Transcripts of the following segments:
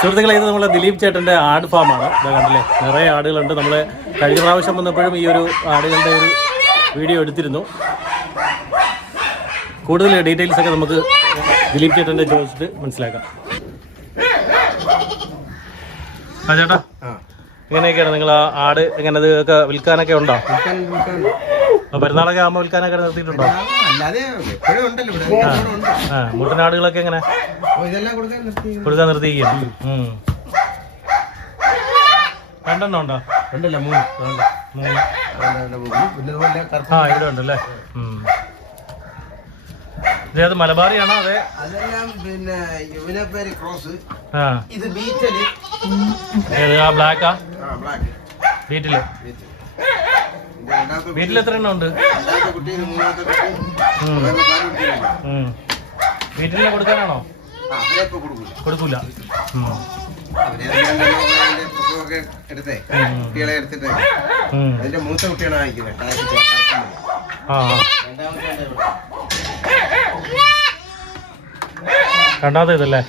സുഹൃത്തുക്കളെ, ഇത് നമ്മളെ ദിലീപ് ചേട്ടൻ്റെ ആട് ഫാമാണ്. ഇതാ കണ്ടില്ലേ, നിറയെ ആടുകളുണ്ട്. നമ്മൾ കഴിഞ്ഞ പ്രാവശ്യം വന്നപ്പോഴും ഈ ഒരു ആടുകളുടെ ഒരു വീഡിയോ എടുത്തിരുന്നു. കൂടുതൽ ഡീറ്റെയിൽസ് ഒക്കെ നമുക്ക് ദിലീപ് ചേട്ടൻ്റെ ചോദിച്ചിട്ട് മനസ്സിലാക്കാം. ആ ചേട്ടാ, എങ്ങനെയൊക്കെയാണ് നിങ്ങൾ ആ ആട് എങ്ങനെ ഇതൊക്കെ വിൽക്കാനൊക്കെ ഉണ്ടോ? പെരുന്നാളൊക്കെ ആകുമ്പോൾ വിൽക്കാനൊക്കെ നിർത്തിയിട്ടുണ്ടോ? മുട്ടനാടുകളൊക്കെ എങ്ങനെ കൊടുക്കാൻ നിർത്തിയിരിക്കും? രണ്ടെണ്ണം ഉണ്ടോ? ആ, ഇവിടെ ഉണ്ടല്ലേ. ഇത് മലബാറിയാണോ? അതെ, ആ ബ്ലാക്കാ വീട്ടില്. വീട്ടിൽ എത്ര എണ്ണം ഉണ്ട്? വീട്ടിൽ കൊടുക്കാനാണോ? കൊടുക്കൂല. രണ്ടാമത്തെ ഇതല്ലേ?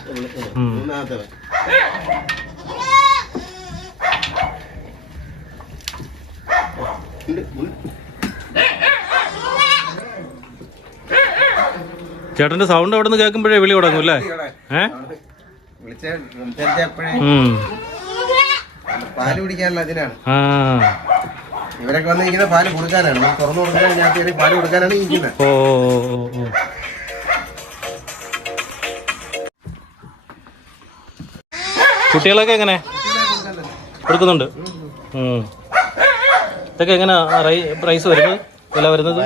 ചേട്ടന്റെ സൗണ്ട് അവിടെ നിന്ന് കേൾക്കുമ്പോഴേ വിളി തുടങ്ങും അല്ലേ? പാല് കുടിക്കാനല്ല, അതിനാണ്. ഇവരൊക്കെ വന്നിരിക്കുന്ന പാല് കൊടുക്കാനാണ്. തുറന്നു കൊടുക്കാൻ ഞാൻ പാല് കൊടുക്കാനാണ് ഇരിക്കുന്നത്. കുട്ടികളൊക്കെ എങ്ങനെ കൊടുക്കുന്നുണ്ട്? ഇതൊക്കെ എങ്ങനെ പ്രൈസ് വരുന്നത്, വില വരുന്നത്?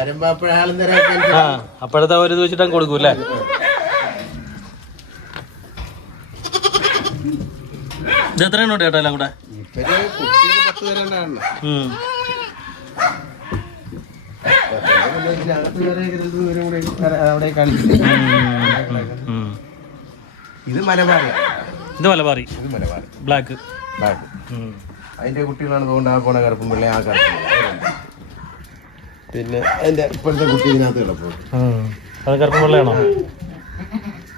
ആ, അപ്പോഴത്തെ ഒരു ഇത് വെച്ചിട്ട് കൊടുക്കും അല്ലേ? ഇത് എത്രയാണ് ചേട്ടാ എല്ലാം കൂടെ? ഇത് മലബാറി. ഇത് മലബാറി ബ്ലാക്ക്. അതിന്റെ കുട്ടികളാണ് തോന്നുന്നത്. ആ പോണ കറുപ്പും പിള്ളേ, ആ കറുപ്പും. പിന്നെ അതിന്റെ ഇപ്പോഴത്തെ കുട്ടി ഇതിനകത്ത് കിടപ്പും. അത് കറുപ്പും പിള്ളയാണോ?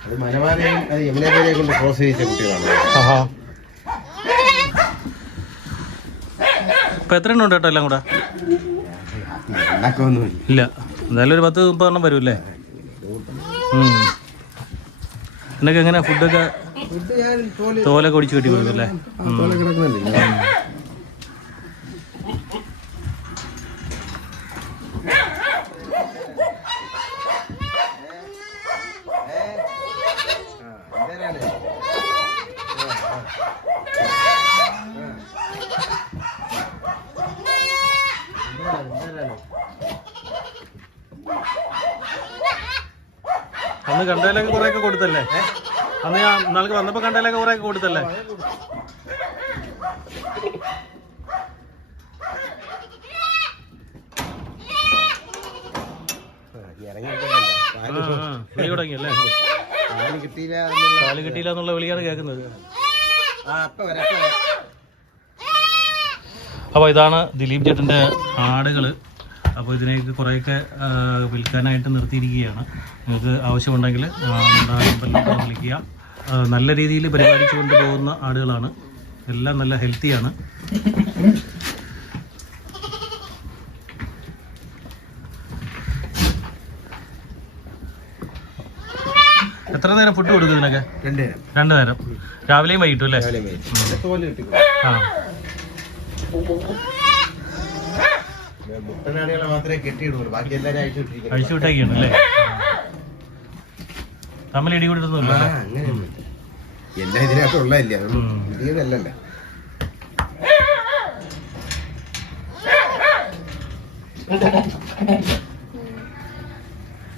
അത് മലബാറിയും അത് യമുനേരെ കൊണ്ട് ക്രോസ് ചെയ്യിച്ച കുട്ടികളാണ്. ഇപ്പൊ എത്ര എണ്ണം ഉണ്ട് കേട്ടോ എല്ലാം കൂടെ? ഇല്ല, എന്തായാലും ഒരു 10-30 എണ്ണം വരുമല്ലേ? എന്നൊക്കെ എങ്ങനെ ഫുഡൊക്കെ തോലൊക്കെ ഒടിച്ച് കെട്ടി കൊടുക്കും അല്ലേ? അന്ന് കണ്ടതിലൊക്കെ കുറെയൊക്കെ കൊടുത്തല്ലേ? അന്ന് ഞാൻ നാൾക്ക് വന്നപ്പോ കണ്ടതിലൊക്കെ കുറെയൊക്കെ കൊടുത്തല്ലേ? വിളി തുടങ്ങിയല്ലേ? പാല് കിട്ടിയില്ല എന്നുള്ള വിളിയാണ് കേൾക്കുന്നത്. അപ്പോൾ ഇതാണ് ദിലീപ് ചേട്ടൻ്റെ ആടുകൾ. അപ്പോൾ ഇതിനേക്ക് കുറേയൊക്കെ വിൽക്കാനായിട്ട് നിർത്തിയിരിക്കുകയാണ്. നിങ്ങൾക്ക് ആവശ്യമുണ്ടെങ്കിൽ നമ്മുടെ നമ്പറിൽ വിളിക്കുക. നല്ല രീതിയിൽ പരിപാലിച്ചു കൊണ്ടുപോകുന്ന ആടുകളാണ്. എല്ലാം നല്ല ഹെൽത്തിയാണ്. എത്ര നേരം ഫുഡ് കൊടുക്കും ഇതിനൊക്കെ? 2 നേരം, രാവിലെയും വൈകിട്ടും അല്ലേ? ആ, അഴിച്ചുവിട്ടേക്കാണല്ലേ? തമ്മിൽ ഇടി കൂടിയിട്ടൊന്നുമില്ല. എല്ലാ ഇതിനകത്തുള്ളതല്ലേ, ഇതല്ലല്ലോ.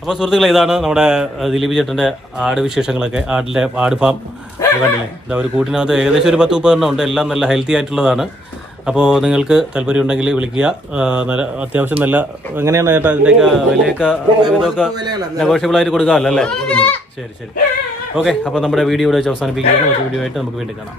അപ്പോൾ സുഹൃത്തുക്കളെ, ഇതാണ് നമ്മുടെ ദിലീപ് ചേട്ടൻ്റെ ആട് വിശേഷങ്ങളൊക്കെ. ആട് ഫാം കണ്ടില്ലേ? ഇതാ ഒരു കൂട്ടിനകത്ത് ഏകദേശം ഒരു 10-30 എണ്ണം ഉണ്ട്. എല്ലാം നല്ല ഹെൽത്തി ആയിട്ടുള്ളതാണ്. അപ്പോൾ നിങ്ങൾക്ക് താല്പര്യം ഉണ്ടെങ്കിൽ വിളിക്കുക. നല്ല അത്യാവശ്യം നല്ല എങ്ങനെയാണ് ചേട്ടാ ഇതിൻ്റെയൊക്കെ വിലയൊക്കെ ഇതൊക്കെ നെഗോഷ്യബിളായിട്ട് കൊടുക്കാമല്ലോ അല്ലേ? ശരി. ഓക്കെ, അപ്പോൾ നമ്മുടെ വീഡിയോ ഇവിടെ വെച്ച് അവസാനിപ്പിക്കുകയാണ്. മറ്റു വീഡിയോ ആയിട്ട് നമുക്ക് വീണ്ടും കാണാം.